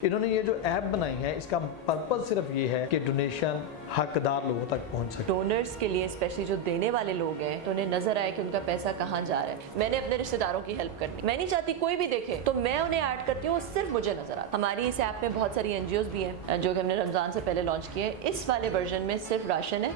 इन्होंने ये जो ऐप बनाई है इसका पर्पज सिर्फ ये है कि डोनेशन हकदार लोगों तक पहुंच सके। डोनर्स के लिए स्पेशली जो देने वाले लोग हैं तो उन्हें नजर आए कि उनका पैसा कहाँ जा रहा है। मैंने अपने रिश्तेदारों की हेल्प करनी, मैं नहीं चाहती कोई भी देखे तो मैं उन्हें ऐड करती हूँ, सिर्फ मुझे नजर आता। हमारी इस ऐप में बहुत सारी एनजीओज भी हैं जो कि हमने रमजान से पहले लॉन्च किए। इस वाले वर्जन में सिर्फ राशन है,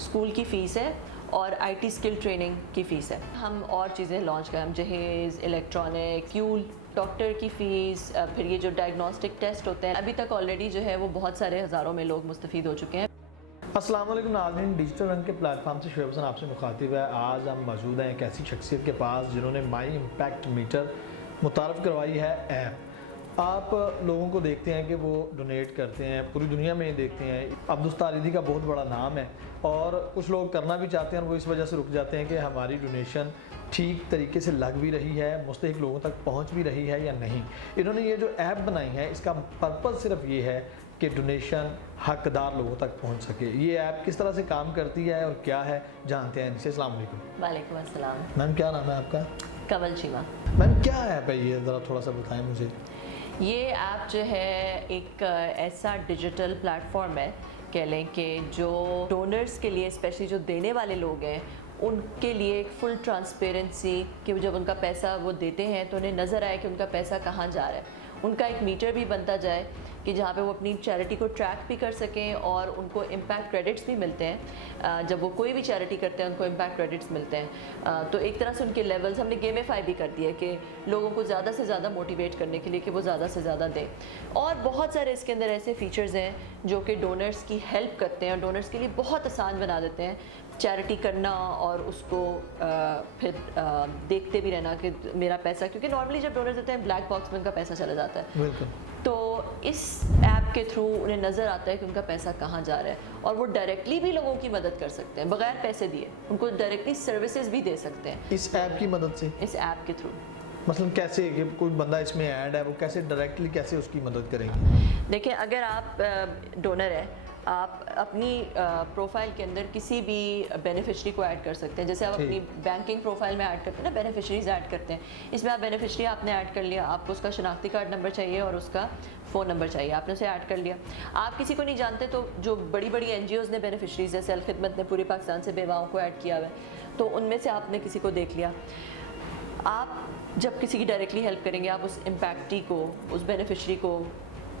स्कूल की फीस है और आईटी स्किल ट्रेनिंग की फ़ीस है। हम और चीज़ें लॉन्च करें, हम जहेज़, इलेक्ट्रॉनिक, फ्यूल, डॉक्टर की फ़ीस, फिर ये जो डायग्नोस्टिक टेस्ट होते हैं, अभी तक ऑलरेडी जो है वो बहुत सारे हज़ारों में लोग मुस्तफ़ीद हो चुके हैं। अस्सलाम वालेकुम नाज़रीन, डिजिटल रंग के प्लेटफॉर्म से शुएब हसन आपसे मुखातिब है। आज हम मौजूद हैं एक ऐसी शख्सियत के पास जिन्होंने माई इम्पैक्ट मीटर मुतारफ़ करवाई है ऐप। आप लोगों को देखते हैं कि वो डोनेट करते हैं, पूरी दुनिया में देखते हैं। अब्दुस्तारिदी का बहुत बड़ा नाम है और कुछ लोग करना भी चाहते हैं और वो इस वजह से रुक जाते हैं कि हमारी डोनेशन ठीक तरीके से लग भी रही है, मुस्तहिक लोगों तक पहुंच भी रही है या नहीं। इन्होंने ये जो ऐप बनाई है इसका पर्पज़ सिर्फ ये है कि डोनेशन हकदार लोगों तक पहुंच सके। ये ऐप किस तरह से काम करती है और क्या है जानते हैं इनसे। अस्सलाम वालेकुम। वालेकुम अस्सलाम। मैम क्या नाम है आपका? कमल चीमा। मैम क्या ऐप है ये, ज़रा थोड़ा सा बताएं मुझे। ये ऐप जो है एक ऐसा डिजिटल प्लेटफॉर्म है, कह लें कि जो डोनर्स के लिए स्पेशली जो देने वाले लोग हैं उनके लिए एक फुल ट्रांसपेरेंसी कि जब उनका पैसा वो देते हैं तो उन्हें नज़र आए कि उनका पैसा कहाँ जा रहा है। उनका एक मीटर भी बनता जाए कि जहाँ पे वो अपनी चैरिटी को ट्रैक भी कर सकें और उनको इम्पैक्ट क्रेडिट्स भी मिलते हैं। जब वो कोई भी चैरिटी करते हैं उनको इम्पैक्ट क्रेडिट्स मिलते हैं। तो एक तरह से उनके लेवल्स हमने गेमिफाई भी कर दिया है कि लोगों को ज़्यादा से ज़्यादा मोटिवेट करने के लिए कि वो ज़्यादा से ज़्यादा दें। और बहुत सारे इसके अंदर ऐसे फीचर्स हैं जो कि डोनर्स की हेल्प करते हैं और डोनर्स के लिए बहुत आसान बना देते हैं चैरिटी करना और उसको फिर देखते भी रहना कि मेरा पैसा, क्योंकि नॉर्मली जब डोनर देते हैं ब्लैक बॉक्स में उनका पैसा चला जाता है। बिल्कुल। तो इस ऐप के थ्रू उन्हें नज़र आता है कि उनका पैसा कहाँ जा रहा है और वो डायरेक्टली भी लोगों की मदद कर सकते हैं बगैर पैसे दिए, उनको डायरेक्टली सर्विसेज भी दे सकते हैं इस ऐप की मदद से। इस ऐप के थ्रू मतलब कैसे कि कोई बंदा इसमें ऐड है वो कैसे डायरेक्टली कैसे उसकी मदद करेंगे? देखिए, अगर आप डोनर है, आप अपनी प्रोफाइल के अंदर किसी भी बेनिफिशरी को ऐड कर सकते हैं। जैसे आप अपनी बैंकिंग प्रोफाइल में ऐड करते हैं ना, बेनिफिशरीज ऐड करते हैं। इसमें आप बेनिफिशरी आपने ऐड कर लिया, आपको उसका शनाख्ती कार्ड नंबर चाहिए और उसका फ़ोन नंबर चाहिए, आपने उसे ऐड कर लिया। आप किसी को नहीं जानते तो जो बड़ी बड़ी एनजीओज़ ने बेनिफिशरीज, जैसे अलखिदमत ने पूरे पाकिस्तान से बेवाओं को ऐड किया हुआ है, तो उनमें से आपने किसी को देख लिया। आप जब किसी की डायरेक्टली हेल्प करेंगे आप उस इम्पैक्टी को, उस बेनिफिशरी को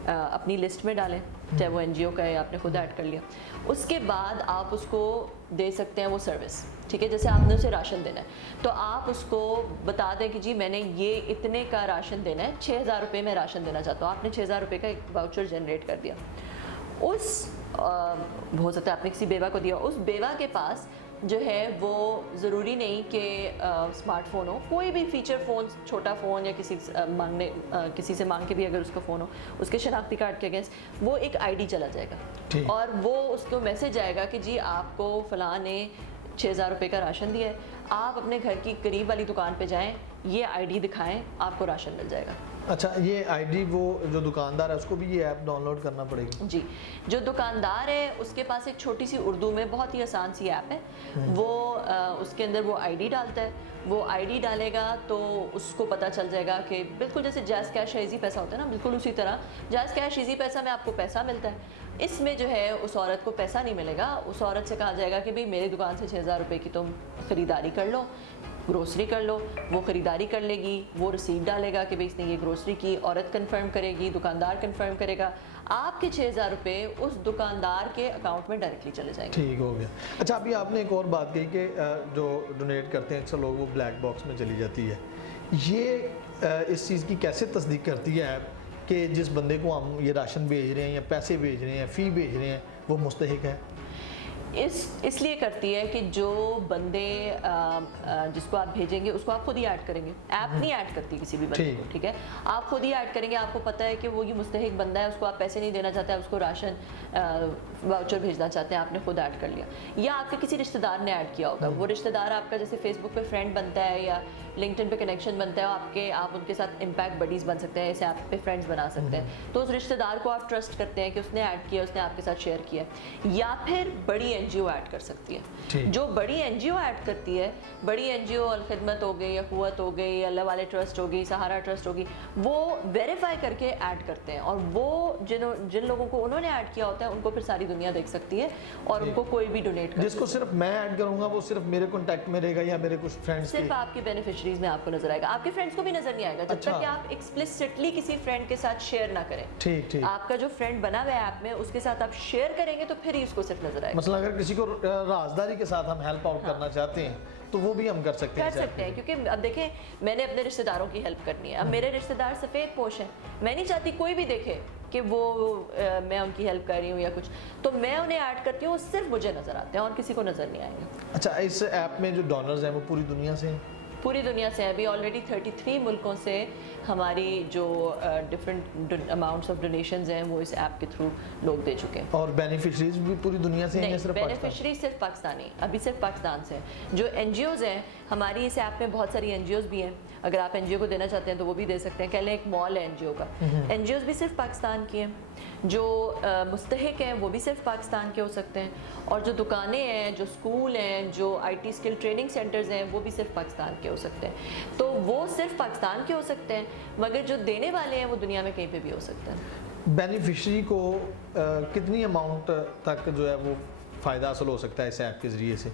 अपनी लिस्ट में डालें, चाहे वो एनजीओ का है, आपने खुद ऐड कर लिया। उसके बाद आप उसको दे सकते हैं वो सर्विस, ठीक है। जैसे आपने उसे राशन देना है तो आप उसको बता दें कि जी मैंने ये इतने का राशन देना है, 6,000 रुपये में राशन देना चाहता हूँ। आपने 6,000 रुपये का एक वाउचर जनरेट कर दिया। उस हो सकता है आपने किसी बेवा को दिया, उस बेवा के पास जो है वो ज़रूरी नहीं कि स्मार्टफोन हो, कोई भी फीचर फ़ोन, छोटा फ़ोन या किसी से मांग के भी अगर उसका फ़ोन हो, उसके शनाख्ती कार्ड के अगेंस्ट वो एक आईडी चला जाएगा और वो उसको मैसेज आएगा कि जी आपको फ़लाँ ने 6,000 रुपये का राशन दिया है, आप अपने घर की करीब वाली दुकान पे जाएं, ये आईडी दिखाएं, आपको राशन मिल जाएगा। अच्छा, ये आईडी वो जो दुकानदार है उसको भी ये ऐप डाउनलोड करना पड़ेगी? जी, जो दुकानदार है उसके पास एक छोटी सी उर्दू में बहुत ही आसान सी ऐप है। वो उसके अंदर वो आईडी डालता है, वो आईडी डालेगा तो उसको पता चल जाएगा कि बिल्कुल जैसे जैज़ कैश है इजी पैसा होता है ना, बिल्कुल उसी तरह जैज़ कैश इजी पैसा में आपको पैसा मिलता है। इसमें जो है उस औरत को पैसा नहीं मिलेगा, उस औरत से कहा जाएगा कि भाई मेरी दुकान से 6,000 रुपये की तुम ख़रीदारी कर लो, ग्रोसरी कर लो। वो ख़रीदारी कर लेगी, वो रसीद डालेगा कि भाई इसने ये ग्रोसरी की, औरत कंफर्म करेगी, दुकानदार कंफर्म करेगा, आपके 6,000 रुपये उस दुकानदार के अकाउंट में डायरेक्टली चले जाएंगे। ठीक हो गया। अच्छा, अभी आपने एक और बात कही कि जो डोनेट करते हैं अक्सर लोग वो ब्लैक बॉक्स में चली जाती है। ये इस चीज़ की कैसे तस्दीक करती है ऐप कि जिस बंदे को हम ये राशन भेज रहे हैं या पैसे भेज रहे हैं, फ़ी भेज रहे हैं, वो मुस्तहिक है? इसलिए करती है कि जो बंदे जिसको आप भेजेंगे उसको आप खुद ही ऐड करेंगे। ऐप नहीं ऐड करती किसी भी बंदे को, ठीक है। आप खुद ही ऐड करेंगे, आपको पता है कि वो ये मुस्तहिक बंदा है, उसको आप पैसे नहीं देना चाहते, आप उसको राशन वाउचर भेजना चाहते हैं, आपने खुद ऐड कर लिया। या आपके किसी रिश्तेदार ने ऐड किया होगा, वो रिश्तेदार आपका जैसे फेसबुक पे फ्रेंड बनता है या लिंक्डइन पे कनेक्शन बनता है, आप उनके साथ इम्पैक्ट बडीज़ बन सकते हैं, इस ऐप पे फ्रेंड्स बना सकते हैं। तो उस रिश्तेदार को आप ट्रस्ट करते हैं कि उसने ऐड किया, उसने आपके साथ शेयर किया। या फिर बड़ी एनजीओ ऐड कर सकती है। जो बड़ी एनजीओ ऐड करती है, बड़ी एनजीओ अल खिदमत हो गई या कुव्वत हो गई, अल्लाह वाले ट्रस्ट होगी, सहारा ट्रस्ट होगी, वो वेरीफाई करके ऐड करते हैं और वो जिन लोगों को उन्होंने ऐड किया होता है उनको फिर सारी दुनिया देख सकती है और उनको कोई भी डोनेट कर जिसको सिर्फ मैं ऐड करूंगा वो सिर्फ मेरे कॉन्टैक्ट में रहेगा या मेरे कुछ फ्रेंड्स सिर्फ आपके बेनिफिशरीज में आपको नजर आएगा, आपके फ्रेंड्स को भी नजर नहीं आएगा जब तक कि आप एक्सप्लिसिटली किसी फ्रेंड के साथ शेयर ना करें। ठीक आपका जो फ्रेंड बना हुआ है ऐप में उसके साथ आप शेयर करेंगे तो फिर ही उसको सिर्फ नजर आएगा। मतलब अगर किसी को राजदारी के साथ हम हेल्प आउट करना चाहते हैं तो वो भी हम कर सकते हैं क्योंकि अब देखें मैंने अपने रिश्तेदारों की हेल्प करनी है। अब मेरे रिश्तेदार सफ़ेद पोश हैं, मैं नहीं चाहती कोई भी देखे कि वो मैं उनकी हेल्प कर रही हूँ या कुछ, तो मैं उन्हें ऐड करती हूँ, वो सिर्फ मुझे नज़र आते हैं और किसी को नज़र नहीं आएंगे। अच्छा, इस ऐप में जो डोनर्स हैं वो पूरी दुनिया से हैं? पूरी दुनिया से अभी ऑलरेडी 33 मुल्कों से हमारी जो डिफरेंट अमाउंट्स ऑफ डोनेशंस हैं वो इस ऐप के थ्रू लोग दे चुके हैं। और बेनिफिशरीज भी पूरी दुनिया से हैं? सिर्फ बेनिफिशरी सिर्फ पाकिस्तानी, अभी सिर्फ पाकिस्तान से हैं। जो एनजीओज़ हैं हमारी इस ऐप में बहुत सारी एनजीओज़ भी हैं, अगर आप एनजीओ को देना चाहते हैं तो वो भी दे सकते हैं। कह लें एक मॉल है एनजीओ का, एनजीओज़ भी सिर्फ पाकिस्तान की हैं। जो मुस्तहिक हैं वो भी सिर्फ पाकिस्तान के हो सकते हैं और जो दुकानें हैं, जो स्कूल हैं, जो आईटी स्किल ट्रेनिंग सेंटर्स हैं वो भी सिर्फ पाकिस्तान के हो सकते हैं। तो वो सिर्फ पाकिस्तान के हो सकते हैं, मगर जो देने वाले हैं वो दुनिया में कहीं पे भी हो सकते हैं। बेनिफिशरी को कितनी अमाउंट तक जो है वो फ़ायदा हासिल हो सकता है इस ऐप के ज़रिए से?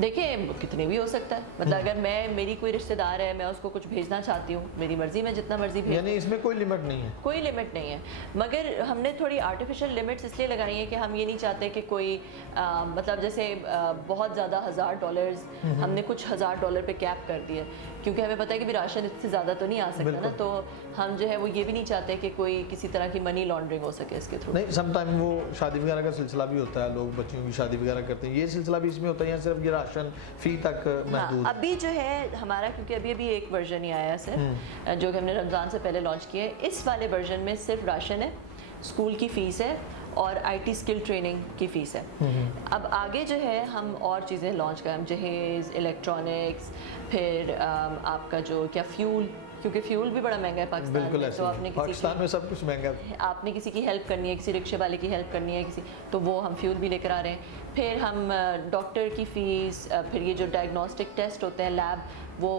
देखिए कितने भी हो सकता है, मतलब अगर मेरी कोई रिश्तेदार है, मैं उसको कुछ भेजना चाहती हूँ, मेरी मर्जी में जितना मर्जी भेज, यानी इसमें कोई लिमिट नहीं है? कोई लिमिट नहीं है, मगर हमने थोड़ी आर्टिफिशियल लिमिट्स इसलिए लगाई हैं कि हम ये नहीं चाहते कि कोई मतलब जैसे बहुत ज़्यादा $1000 हमने कुछ $1000 पे कैप कर दिया, क्योंकि हमें पता है कि भी राशन इससे ज़्यादा तो नहीं आ सकता ना, तो हम जो है वो ये भी नहीं चाहते कि कोई किसी तरह की मनी लॉन्ड्रिंग हो सके इसके थ्रू। नहीं, समटाइम वो शादी वगैरह का सिलसिला भी होता है, लोग बच्चियों की शादी वगैरह करते हैं, ये सिलसिला भी इसमें होता है या सिर्फ ये राशन फी तक महदूद? हाँ, अभी जो है हमारा, क्योंकि अभी एक वर्जन ही आया है सिर्फ, जो कि हमने रमज़ान से पहले लॉन्च किया है, इस वाले वर्जन में सिर्फ राशन है, स्कूल की फ़ीस है और आईटी स्किल ट्रेनिंग की फ़ीस है। अब आगे जो है हम और चीज़ें लॉन्च करें, जहेज़, इलेक्ट्रॉनिक्स, फिर आपका जो क्या फ्यूल, क्योंकि फ्यूल भी बड़ा महंगा है पाकिस्तान में, तो आपने पाकिस्तान में सब कुछ महंगा है, आपने किसी की हेल्प करनी है, किसी रिक्शे वाले की हेल्प करनी है किसी, तो वो हम फ्यूल भी लेकर आ रहे हैं। फिर हम डॉक्टर की फ़ीस, फिर ये जो डायग्नोस्टिक टेस्ट होते हैं लैब, वो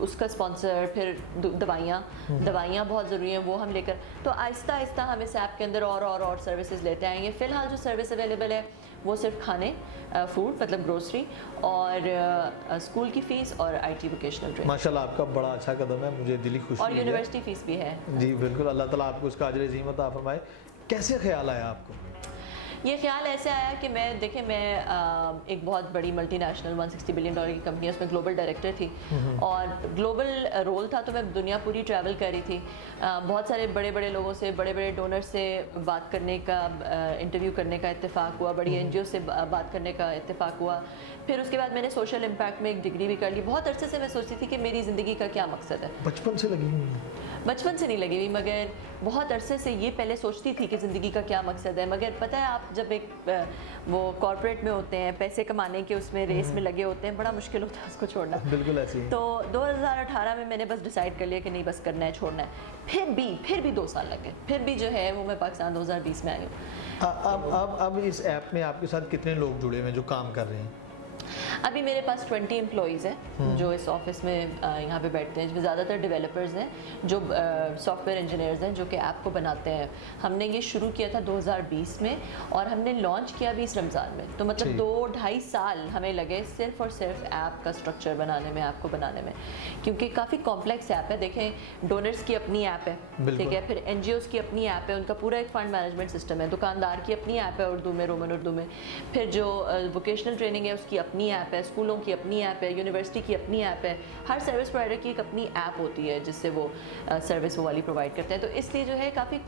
उसका स्पॉन्सर, फिर दवाइयाँ बहुत ज़रूरी हैं वो हम लेकर, तो आहिस्ता आहिस्ता हम इस ऐप के अंदर और सर्विसेज लेते आएंगे। फ़िलहाल जो सर्विस अवेलेबल है वो सिर्फ खाने, फूड मतलब ग्रोसरी और स्कूल की फ़ीस और आईटी वोकेशनल ट्रेनिंग। माशाल्लाह, आपका बड़ा अच्छा कदम है, मुझे दिली खुशी और यूनिवर्सिटी फ़ीस भी है। जी बिल्कुल, अल्लाह ताला आपको उसका अजर अज़ीम अता फरमाए। कैसे ख्याल आया आपको? ये ख्याल ऐसे आया कि मैं एक बहुत बड़ी मल्टीनेशनल $160 बिलियन की कंपनी है, उसमें ग्लोबल डायरेक्टर थी और ग्लोबल रोल था, तो मैं दुनिया पूरी ट्रैवल कर रही थी, बहुत सारे बड़े बड़े लोगों से, बड़े बड़े डोनर से बात करने का, इंटरव्यू करने का इत्तेफाक हुआ, बड़ी एनजीओ से बात करने का इत्तेफाक हुआ। फिर उसके बाद मैंने सोशल इम्पैक्ट में एक डिग्री भी कर ली। बहुत अरसे से मैं सोचती थी कि मेरी ज़िंदगी का क्या मकसद है। बचपन से लगी हुई है? बचपन से नहीं लगी हुई, मगर बहुत अरसे से ये पहले सोचती थी कि ज़िंदगी का क्या मकसद है। मगर पता है, आप जब एक वो कॉर्पोरेट में होते हैं, पैसे कमाने के उसमें रेस में लगे होते हैं, बड़ा मुश्किल होता है उसको छोड़ना। बिल्कुल ऐसी है। तो 2018 में मैंने बस डिसाइड कर लिया कि नहीं, बस करना है, छोड़ना है। फिर भी 2 साल लगे, फिर भी जो है वो मैं पाकिस्तान 2020 में आई हूँ। अब इस ऐप में आपके साथ कितने लोग जुड़े हुए हैं जो काम कर रहे हैं? अभी मेरे पास 20 एम्प्लॉइज़ हैं जो इस ऑफिस में यहाँ पे बैठते हैं, जिसमें ज़्यादातर डेवलपर्स हैं, जो सॉफ्टवेयर इंजीनियर्स हैं, जो कि ऐप को बनाते हैं। हमने ये शुरू किया था 2020 में और हमने लॉन्च किया भी इस रमज़ान में, तो मतलब 2-2.5 साल हमें लगे सिर्फ और सिर्फ ऐप का स्ट्रक्चर बनाने में, ऐप को बनाने में, क्योंकि काफ़ी कॉम्प्लेक्स ऐप है। देखें, डोनर्स की अपनी ऐप है, ठीक है, फिर एनजीओज़ की अपनी ऐप है, उनका पूरा एक फंड मैनेजमेंट सिस्टम है, दुकानदार की अपनी ऐप है उर्दू में, रोमन उर्दू में, फिर जो वोकेशनल ट्रेनिंग है उसकी अपनी ऐप है, स्कूलों की अपनी ऐप है, यूनिवर्सिटी की अपनी ऐप है, हर सर्विस प्रोवाइडर की एक अपनी ऐप होती है जिससे वो सर्विस वो वाली प्रोवाइड करते हैं। तो इसलिए जो है काफ़ी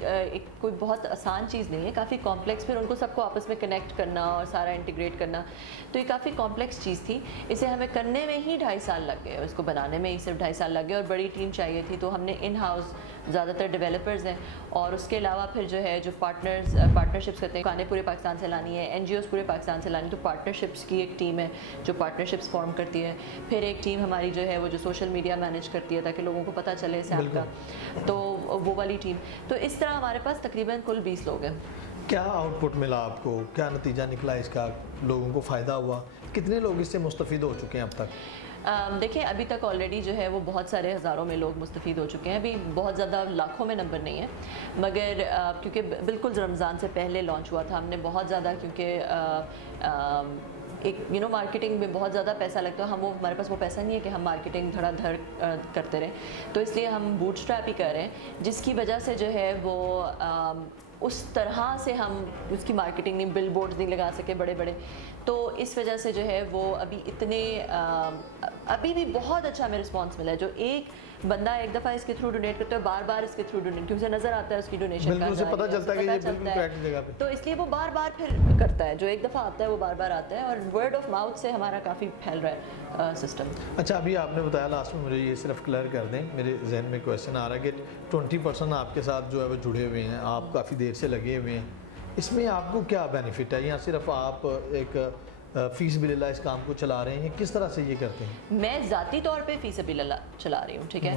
कोई बहुत आसान चीज़ नहीं है, काफ़ी कॉम्प्लेक्स, फिर उनको सबको आपस में कनेक्ट करना और सारा इंटीग्रेट करना, तो ये काफ़ी कॉम्प्लेक्स चीज़ थी। इसे हमें करने में ही 2.5 साल लग गए, इसको बनाने में ही सिर्फ 2.5 साल लग गए और बड़ी टीम चाहिए थी, तो हमने इन हाउस ज़्यादातर डेवलपर्स हैं, और उसके अलावा फिर जो है जो पार्टनरशिप्स करते हैं, दुकानें पूरे पाकिस्तान से लानी है, NGOs पूरे पाकिस्तान से लानी, तो पार्टनरशिप्स की एक टीम है जो पार्टनरशिप्स फॉर्म करती है। फिर एक टीम हमारी जो है वो जो सोशल मीडिया मैनेज करती है ताकि लोगों को पता चले इस ऐप का, तो वो वाली टीम। तो इस तरह हमारे पास तकरीबन कुल 20 लोग हैं। क्या आउटपुट मिला आपको, क्या नतीजा निकला इसका, लोगों को फ़ायदा हुआ, कितने लोग इससे मुस्तफ़ीद हो चुके हैं अब तक? देखिए अभी तक ऑलरेडी जो है वो बहुत सारे हज़ारों में लोग मुस्तफ़ीद हो चुके हैं, अभी बहुत ज़्यादा लाखों में नंबर नहीं है, मगर क्योंकि बिल्कुल रमज़ान से पहले लॉन्च हुआ था, हमने बहुत ज़्यादा क्योंकि एक मार्केटिंग में बहुत ज़्यादा पैसा लगता है, हमारे पास वो पैसा नहीं है कि हम मार्केटिंग धड़ाधड़ करते रहें, तो इसलिए हम बूटस्ट्रैप ही कर रहे हैं, जिसकी वजह से जो है वो उस तरह से हम उसकी मार्केटिंग नहीं, बिल बोर्ड नहीं लगा सके बड़े बड़े, तो इस वजह से जो है वो अभी भी बहुत अच्छा हमें रिस्पांस मिला है। जो एक बंदा एक दफ़ा इसके थ्रू डोनेट करता है, बार बार इसके थ्रू डोनेट, क्योंकि उसे नज़र आता है उसकी डोनेशन का, उसे पता चलता है कि ये बिल्कुल करेक्ट जगह पे, तो इसलिए वो बार बार फिर करता है। जो एक दफ़ा आता है वो बार बार आता है, और वर्ड ऑफ माउथ से हमारा काफ़ी फैल रहा है सिस्टम। अच्छा, अभी आपने बताया, लास्ट में मुझे ये सिर्फ क्लियर कर दें, मेरे जहन में क्वेश्चन आ रहा है कि 20% आपके साथ जो है वो जुड़े हुए हैं, आप काफ़ी देर से लगे हुए हैं, इसमें आपको क्या बेनिफिट है? या सिर्फ आप एक फ़ीस बिल्ला इस काम को चला रहे हैं, किस तरह से ये करते हैं? मैं ज़ाती तौर पे फ़ीस बिल्ला चला रही हूँ, ठीक है,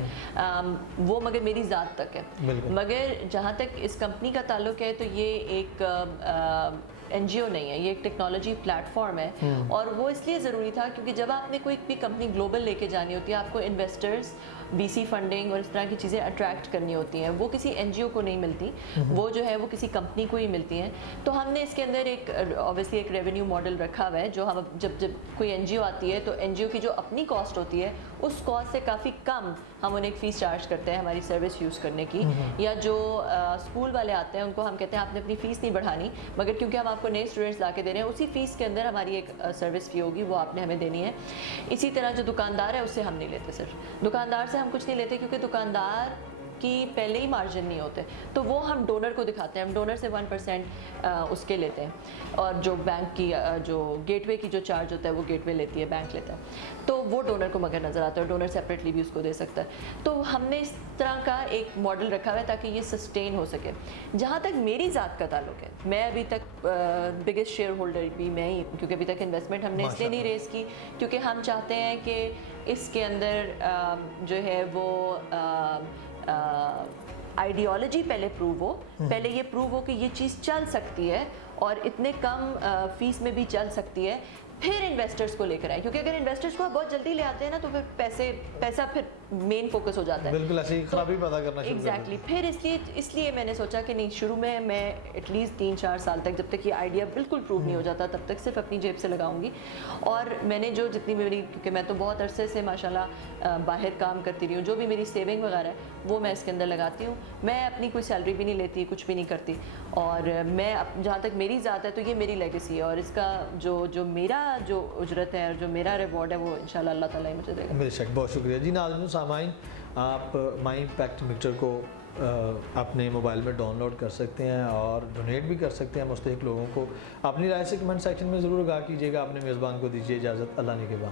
वो मगर मेरी ज़ात तक है, मगर जहाँ तक इस कंपनी का ताल्लुक है तो ये एक NGO नहीं है, ये एक टेक्नोलॉजी प्लेटफॉर्म है, और वो इसलिए ज़रूरी था क्योंकि जब आपने कोई भी कंपनी ग्लोबल लेके जानी होती है, आपको इन्वेस्टर्स, VC फंडिंग और इस तरह की चीज़ें अट्रैक्ट करनी होती हैं, वो किसी NGO को नहीं मिलती, वो जो है वो किसी कंपनी को ही मिलती हैं। तो हमने इसके अंदर एक ऑब्वियसली एक रेवेन्यू मॉडल रखा हुआ है, जो हम जब कोई NGO आती है तो NGO की जो अपनी कॉस्ट होती है उस कॉस्ट से काफ़ी कम हम उन्हें एक फ़ीस चार्ज करते हैं हमारी सर्विस यूज़ करने की। या जो स्कूल वाले आते हैं उनको हम कहते हैं आपने अपनी फ़ीस नहीं बढ़ानी, मगर क्योंकि हम आपको नए स्टूडेंट्स ला के दे रहे हैं, उसी फ़ीस के अंदर हमारी एक सर्विस फ़ी होगी, वो आपने हमें देनी है। इसी तरह जो दुकानदार है उससे हम नहीं लेते, सिर्फ दुकानदार से हम कुछ नहीं लेते, क्योंकि दुकानदार की पहले ही मार्जिन नहीं होते, तो वो हम डोनर को दिखाते हैं, हम डोनर से 1% उसके लेते हैं, और जो बैंक की जो गेटवे की जो चार्ज होता है वो गेटवे लेती है, बैंक लेता है, तो वो डोनर को मगर नज़र आता है, डोनर सेपरेटली भी उसको दे सकता है। तो हमने इस तरह का एक मॉडल रखा हुआ है ताकि ये सस्टेन हो सके। जहाँ तक मेरी ज़ात का ताल्लुक है, मैं अभी तक बिगेस्ट शेयर होल्डर भी मैं ही, क्योंकि अभी तक इन्वेस्टमेंट हमने इसलिए नहीं रेज़ की क्योंकि हम चाहते हैं कि इसके अंदर जो है वो आइडियोलॉजी पहले प्रूव हो, पहले ये प्रूव हो कि ये चीज़ चल सकती है और इतने कम फीस में भी चल सकती है, फिर इन्वेस्टर्स को लेकर आए, क्योंकि अगर इन्वेस्टर्स को बहुत जल्दी ले आते हैं ना तो फिर पैसा फिर मेन फोकस हो जाता है, बिल्कुल ऐसे ही खराबी पैदा करना शुरू एग्जैक्टली। फिर इसलिए मैंने सोचा कि नहीं, शुरू में मैं एटलीस्ट 3-4 साल तक, जब तक ये आइडिया बिल्कुल प्रूव नहीं हो जाता, तब तक सिर्फ अपनी जेब से लगाऊंगी। और मैंने जो जितनी मेरी, क्योंकि मैं तो बहुत अरसे से माशाल्लाह बाहर काम करती रही हूँ, जो भी मेरी सेविंग वगैरह है वो मैं इसके अंदर लगाती हूँ। मैं अपनी कोई सैलरी भी नहीं लेती, कुछ भी नहीं करती, और मैं जहाँ तक मेरी ज़ात है तो ये मेरी लेगेसी है, और इसका जो मेरा जो उजरत है और जो मेरा रिवॉर्ड है वो इंशाल्लाह अल्लाह ताला ही मुझे देगा। बेशक, बहुत शुक्रिया जी। नाज़रीन सामाइन, आप माई इम्पैक्ट मीटर को अपने मोबाइल में डाउनलोड कर सकते हैं और डोनेट भी कर सकते हैं मुस्तहिक लोगों को। अपनी राय से कमेंट सेक्शन में ज़रूर आगाह कीजिएगा। अपने मेज़बान को दीजिए इजाज़त। अल्लाह ने के बाद।